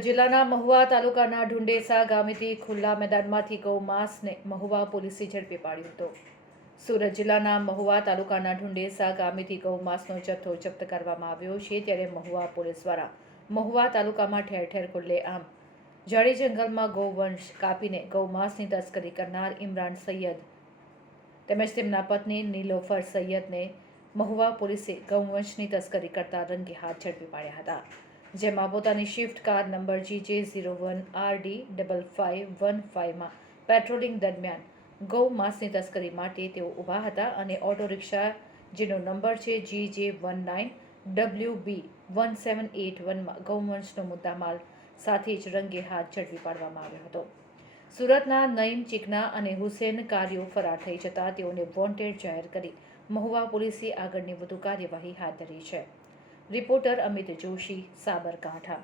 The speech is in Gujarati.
સુરત જિલ્લાના મહુવા તાલુકાના ઢુંડેસા ગામેથી ખુલ્લા મેદાનમાંથી ગૌમાંસને મહુવા પોલીસે ઝડપી પાડ્યો હતો. સુરત જિલ્લાના મહુવા તાલુકાના ઢુંડેસા ગામેથી ગૌમાંસનો જથ્થો જપ્ત કરવામાં આવ્યો છે. ત્યારે મહુવા પોલીસ દ્વારા મહુવા તાલુકામાં ઠેર ઠેર ખુલ્લેઆમ જાડી જંગલમાં ગૌવંશ કાપીને ગૌમાંસની તસ્કરી કરનાર ઇમરાન સૈયદ તેમજ તેમના પત્ની નીલોફર સૈયદને મહુવા પોલીસે ગૌવંશની તસ્કરી કરતા રંગે હાથ ઝડપી પાડ્યા હતા. જેમાં પોતાની શિફ્ટ કાર નંબર GJ01RD5515માં પેટ્રોલિંગ દરમિયાન ગૌમાંસની તસ્કરી માટે તેઓ ઊભા હતા અને ઓટો રિક્ષા જેનો નંબર છે GJ19WB1781માં ગૌવંશનો મુદ્દામાલ સાથે જ રંગે હાથ ઝડપી પાડવામાં આવ્યો હતો. સુરતના નઈમ ચીકના અને હુસેન કારીઓ ફરાર થઈ જતા તેઓને વોન્ટેડ જાહેર કરી મહુવા પોલીસે આગળની વધુ કાર્યવાહી હાથ ધરી છે. રિપોર્ટર અમિત જોશી, સાબરકાંઠા.